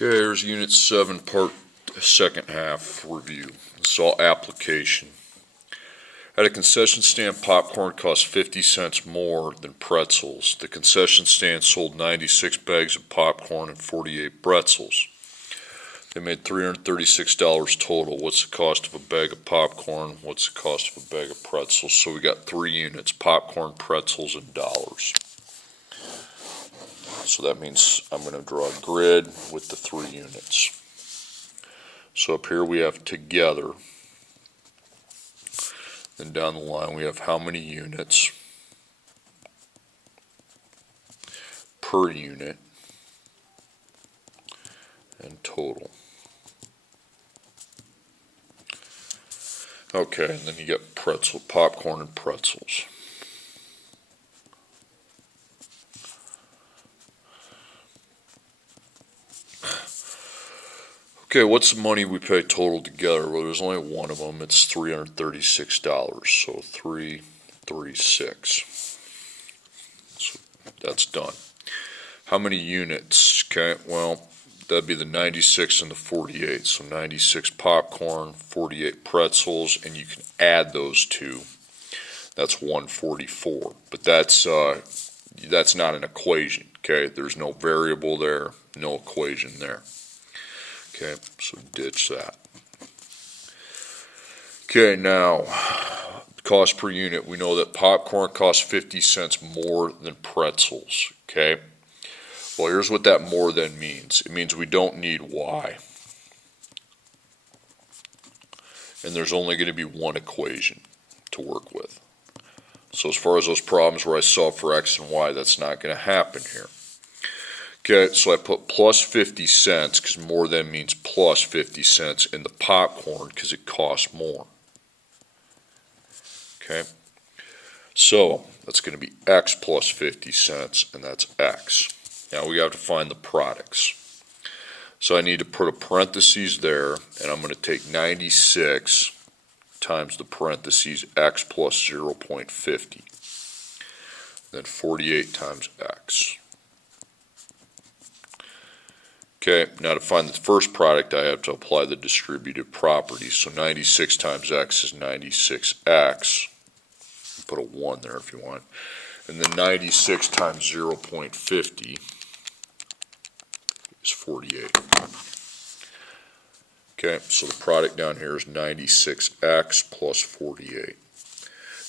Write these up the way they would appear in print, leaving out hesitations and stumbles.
Okay, here's Unit 7, Part second half review. This is all application. At a concession stand, popcorn cost 50 cents more than pretzels. The concession stand sold 96 bags of popcorn and 48 pretzels. They made $336 total. What's the cost of a bag of popcorn? What's the cost of a bag of pretzels? So we got 3 units, popcorn, pretzels, and dollars. So that means I'm going to draw a grid with the 3 units. So up here we have together. Then down the line we have how many units per unit and total. Okay, and then you get popcorn and pretzels. Okay, what's the money we pay total together? Well, there's only one of them. It's $336. So 336. So that's done. How many units? Okay, well, that'd be the 96 and the 48. So 96 popcorn, 48 pretzels, and you can add those two. That's 144. But that's not an equation. Okay, there's no variable there, no equation there. Okay, so ditch that. Okay, now, cost per unit. We know that popcorn costs 50 cents more than pretzels. Okay, well, here's what that more than means. It means we don't need Y. And there's only going to be one equation to work with. So as far as those problems where I solve for X and Y, that's not going to happen here. Okay, so I put plus 50 cents because more than means plus 50 cents in the popcorn because it costs more. Okay, so that's going to be X plus 50 cents, and that's X. Now we have to find the products. So I need to put a parentheses there, and I'm going to take 96 times the parentheses X plus 0.50. Then 48 times X. Okay, now to find the first product, I have to apply the distributive property. So 96 times X is 96X. Put a 1 there if you want. And then 96 times 0.50 is 48. Okay, so the product down here is 96X plus 48.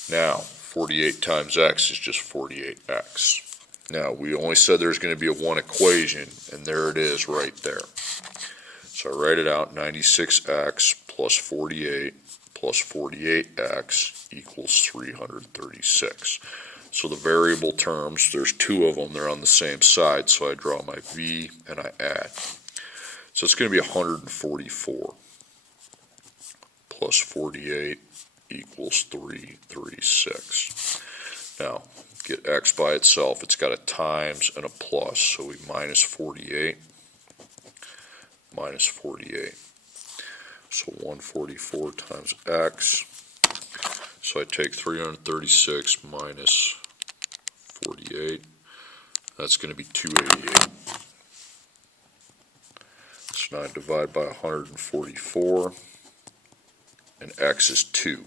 Now, 48 times X is just 48X. Now, we only said there's going to be a one equation, and there it is right there. So I write it out, 96X plus 48 plus 48X equals 336. So the variable terms, there's 2 of them, they're on the same side, so I draw my V and I add. So it's going to be 144 plus 48 equals 336. Now, get X by itself, it's got a times and a plus, so we minus 48, minus 48. So 144 times X, so I take 336 minus 48, that's going to be 288. So now I divide by 144, and X is 2.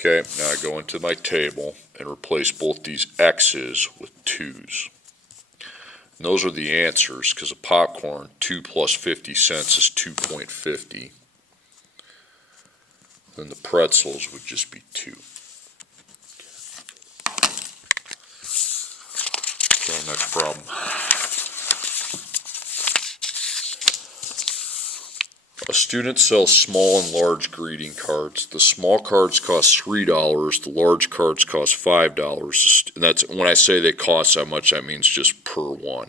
Okay, now I go into my table and replace both these X's with 2's. And those are the answers, because of popcorn, 2 plus 50 cents is 2.50. Then the pretzels would just be 2. Okay, next problem. A student sells small and large greeting cards. The small cards cost $3. The large cards cost $5. And that's when I say they cost that much, that means just per one.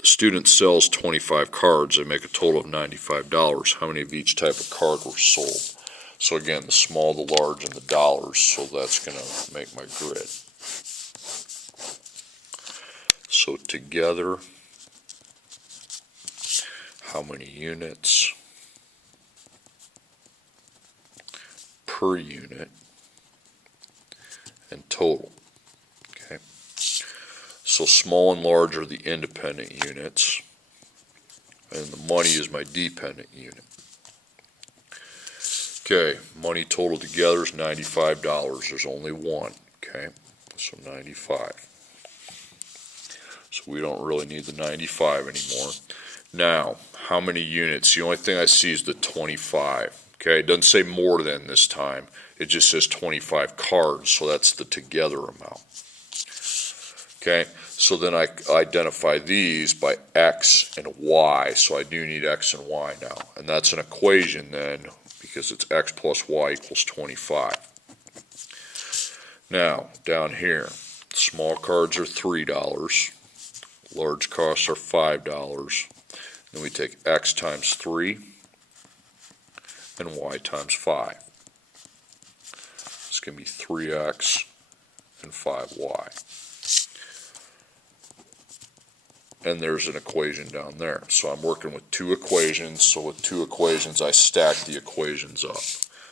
The student sells 25 cards. They make a total of $95. How many of each type of card were sold? So again, the small, the large, and the dollars. So that's going to make my grid. So together, how many units per unit and total. Okay, so small and large are the independent units. and the money is my dependent unit. Okay, money total together is $95. There's only one, okay, so 95. So we don't really need the 95 anymore. Now, how many units? The only thing I see is the 25. Okay, it doesn't say more than this time. It just says 25 cards, so that's the together amount. Okay, so then I identify these by X and Y, so I do need X and Y now. And that's an equation then, because it's X plus Y equals 25. Now, down here, small cards are $3, large costs are $5. Then we take X times 3 and Y times 5. It's going to be 3X and 5Y. And there's an equation down there. So I'm working with two equations. So with two equations, I stack the equations up.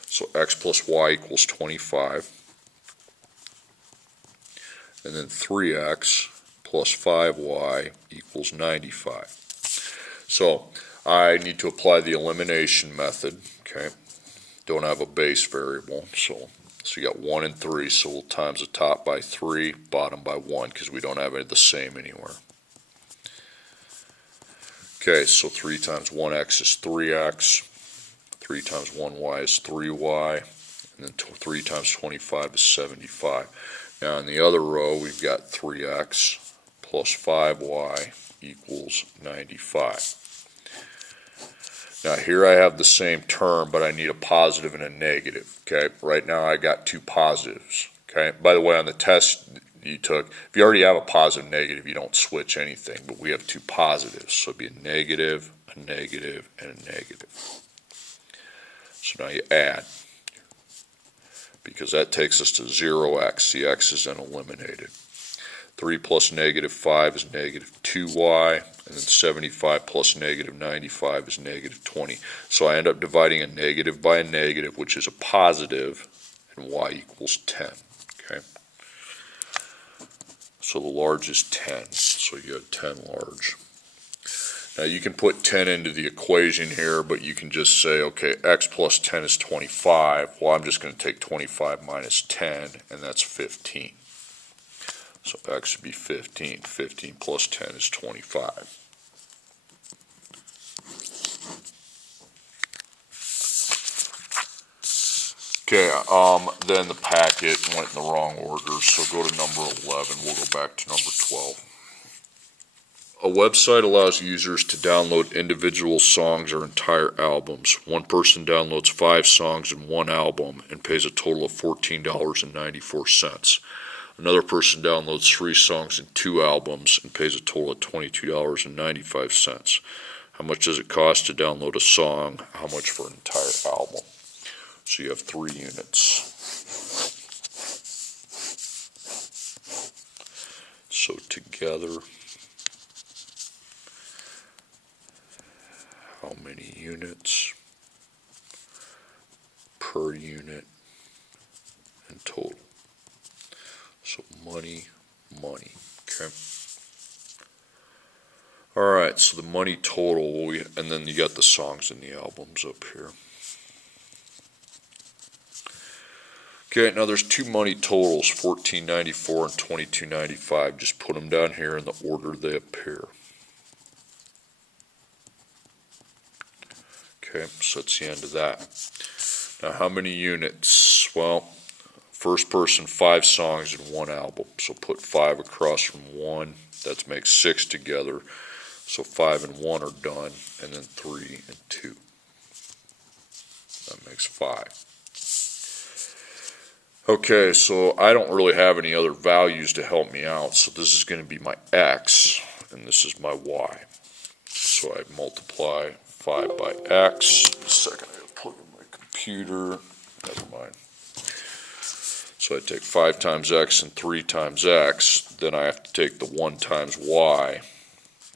So X plus Y equals 25. And then 3X plus 5Y equals 95. So I need to apply the elimination method. Okay. Don't have a base variable. So you got 1 and 3. So we'll times the top by 3, bottom by 1, because we don't have it the same anywhere. Okay, so 3 times 1x is 3x, 3 times 1y is 3y, and then 3 times 25 is 75. Now in the other row, we've got 3x plus 5y equals 95. Now here I have the same term, but I need a positive and a negative. Okay, right now I got two positives. Okay, by the way, on the test you took, if you already have a positive, negative, you don't switch anything, but we have two positives, so it'd be a negative, and a negative. So now you add, because that takes us to 0x, the x is then eliminated. 3 plus negative 5 is negative 2y, and then 75 plus negative 95 is negative 20. So I end up dividing a negative by a negative, which is a positive, and y equals 10. Okay. So the large is 10, so you have 10 large. Now you can put 10 into the equation here, but you can just say, okay, x plus 10 is 25. Well, I'm just going to take 25 minus 10, and that's 15. So x would be 15. 15 plus 10 is 25. Okay, then the packet went in the wrong order, so go to number 11. We'll go back to number 12. A website allows users to download individual songs or entire albums. One person downloads 5 songs in one album and pays a total of $14.94. Another person downloads 3 songs in 2 albums and pays a total of $22.95. How much does it cost to download a song? How much for an entire album? So you have 3 units. So together, how many units per unit in total? So money, okay. Alright, so the money total, and then you got the songs in the albums up here. Okay, now there's 2 money totals, $14.94 and $22.95. Just put them down here in the order they appear. Okay, so that's the end of that. Now how many units? Well, first person 5 songs in one album. So put 5 across from 1. That makes 6 together. So 5 and 1 are done, and then 3 and 2. That makes 5. Okay, so I don't really have any other values to help me out, so this is going to be my x, and this is my y. So I multiply 5 by x. A second, I gotta plug in my computer. Never mind. So I take 5 times x and 3 times x. Then I have to take the 1 times y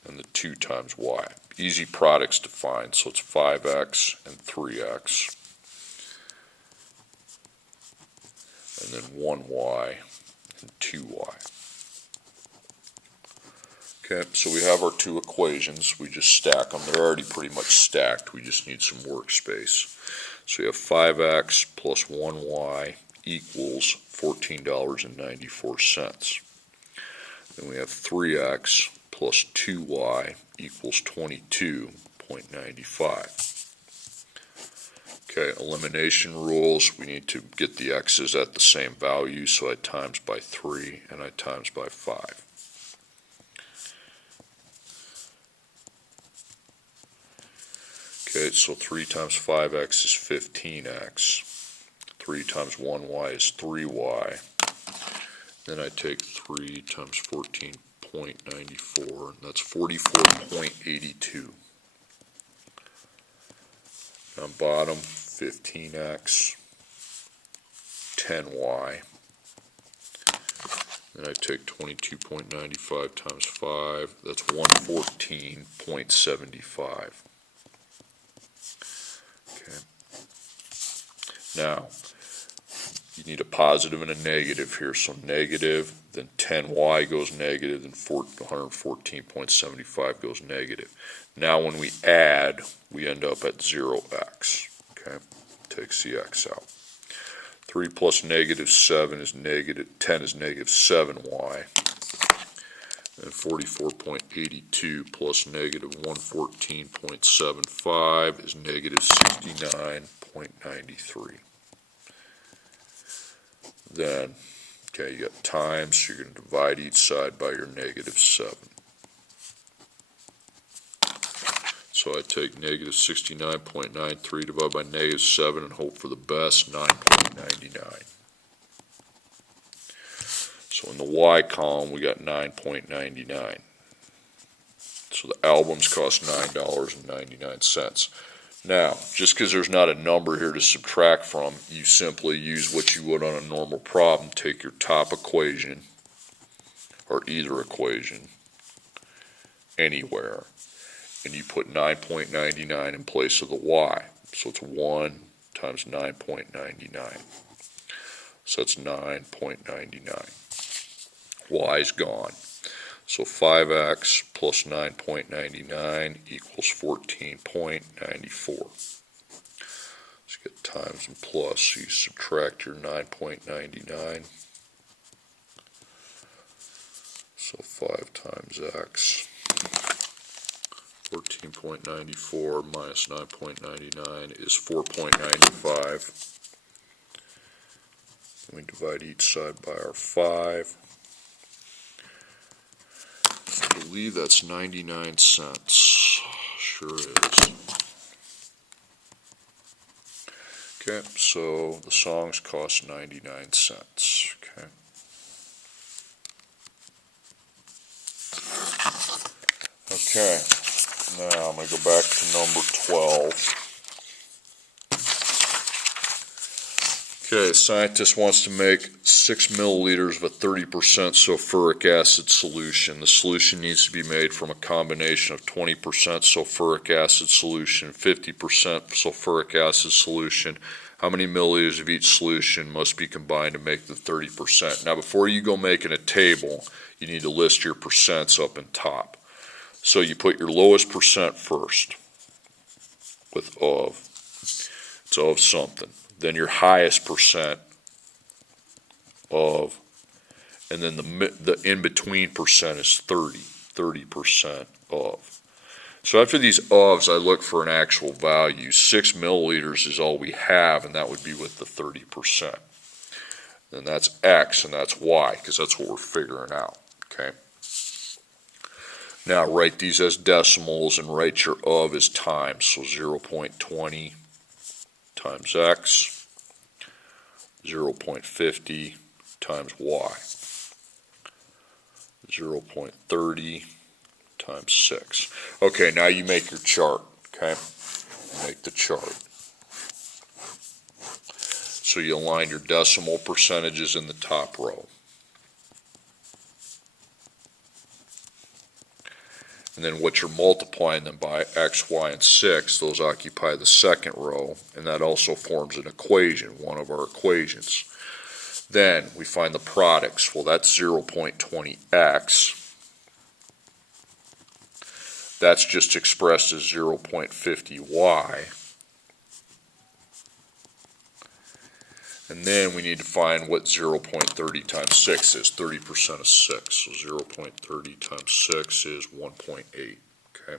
and the 2 times y. Easy products to find, so it's 5x and 3x. And then 1y and 2y. Okay, so we have our two equations. We just stack them. They're already pretty much stacked. We just need some workspace. So we have 5x plus 1y equals $14.94. Then we have 3x plus 2y equals 22.95. Okay, elimination rules. We need to get the x's at the same value, so I times by 3 and I times by 5. Okay, so 3 times 5x is 15x. 3 times 1y is 3y. Then I take 3 times 14.94, and that's 44.82. On bottom, 15x, 10y. Then I take 22.95 times 5, that's 114.75. Okay. Now, you need a positive and a negative here, so negative, then 10y goes negative, then 114.75 goes negative. Now when we add, we end up at 0x, okay? Takes the x out. 3 plus negative 7 is negative, 10 is negative 7y. And 44.82 plus negative 114.75 is negative 69.93. Then, okay, you got times, so you're going to divide each side by your negative 7. So I take negative 69.93 divided by negative 7 and hope for the best, 9.99. So in the Y column, we got 9.99. So the albums cost $9.99. Now, just because there's not a number here to subtract from, you simply use what you would on a normal problem. Take your top equation, or either equation, anywhere, and you put 9.99 in place of the y. So it's 1 times 9.99. So that's 9.99. Y is gone. So 5x plus 9.99 equals 14.94. Let's get times and plus, so you subtract your 9.99. So 5 times x, 14.94 minus 9.99 is 4.95. We divide each side by our 5. I believe that's 99 cents. Sure is. Okay, so the songs cost 99 cents. Okay. Okay, now I'm going to go back to number 12. Okay, a scientist wants to make 6 milliliters of a 30% sulfuric acid solution. The solution needs to be made from a combination of 20% sulfuric acid solution, 50% sulfuric acid solution. How many milliliters of each solution must be combined to make the 30%? Now, before you go making a table, you need to list your percents up in top. So you put your lowest percent first with of. It's of something. Then your highest percent of, and then the in-between percent is 30% of. So after these ofs, I look for an actual value. 6 milliliters is all we have, and that would be with the 30%. And that's x, and that's y, because that's what we're figuring out, okay? Now write these as decimals and write your of as times. So 0.20 times x, 0.50 times y, 0.30 times 6. Okay, now you make your chart, okay? Make the chart. So you align your decimal percentages in the top row. And then what you're multiplying them by, x, y, and 6, those occupy the second row, and that also forms an equation, one of our equations. Then we find the products. Well, that's 0.20x That's just expressed as 0.50y. And then we need to find what 0.30 times 6 is, 30% of 6. So 0.30 times 6 is 1.8, okay?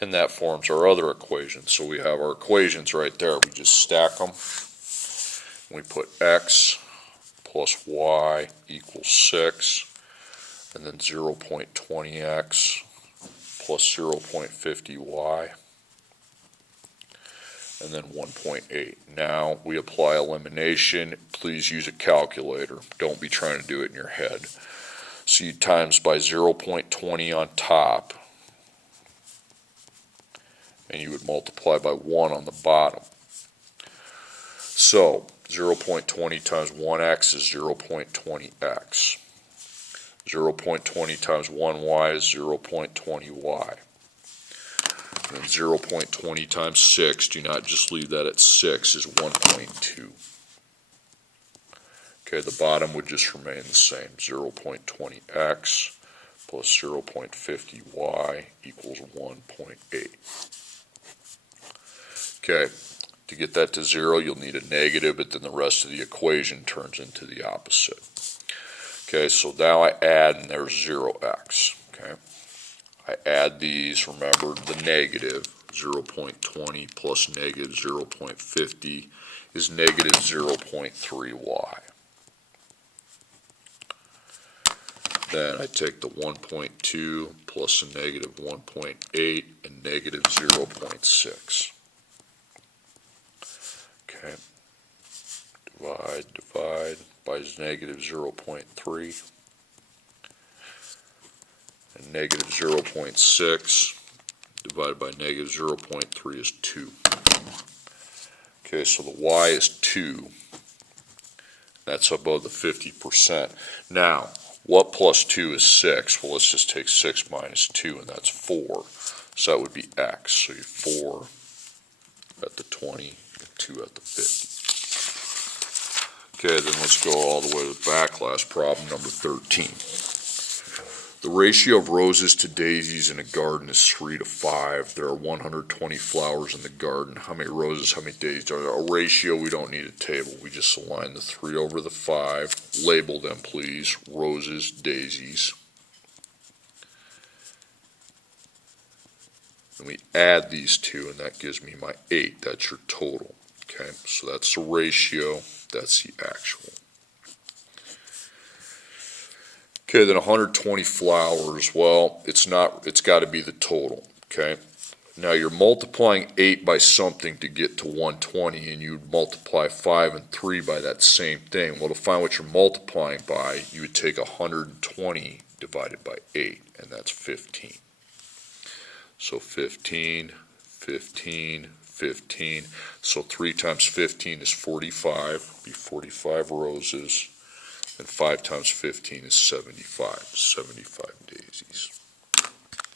And that forms our other equation. So we have our equations right there. We just stack them. We put x plus y equals 6, and then 0.20x plus 0.50y. And then 1.8. Now we apply elimination. Please use a calculator. Don't be trying to do it in your head. So you times by 0.20 on top, and you would multiply by 1 on the bottom. So 0.20 times 1x is 0.20x. 0.20 times 1y is 0.20y. And 0.20 times 6, do not just leave that at 6, is 1.2. Okay, the bottom would just remain the same. 0.20x plus 0.50y equals 1.8. Okay, to get that to 0, you'll need a negative, but then the rest of the equation turns into the opposite. Okay, so now I add, and there's 0x. Okay. I add these, remember the negative, 0.20 plus negative 0.50 is negative 0.3y. Then I take the 1.2 plus a negative 1.8 and negative 0.6. Okay, divide by negative 0.3. And negative 0.6 divided by negative 0.3 is 2. Okay, so the y is 2. That's above the 50%. Now, what plus 2 is 6? Well, let's just take 6 minus 2, and that's 4. So that would be x. So you 4 at the 20 and 2 at the 50. Okay, then let's go all the way to the back. Last problem, number 13. The ratio of roses to daisies in a garden is 3 to 5. There are 120 flowers in the garden. How many roses, how many daisies are there? A ratio, we don't need a table. We just align the 3 over the 5. Label them, please. Roses, daisies. And we add these two, and that gives me my 8. That's your total. Okay, so that's the ratio. That's the actual. Okay, then 120 flowers, well, it's got to be the total, okay? Now you're multiplying 8 by something to get to 120, and you would multiply 5 and 3 by that same thing. Well, to find what you're multiplying by, you would take 120 divided by 8, and that's 15. So 15, 15, 15. So 3 times 15 is 45, be 45 roses. And 5 times 15 is 75, 75 daisies.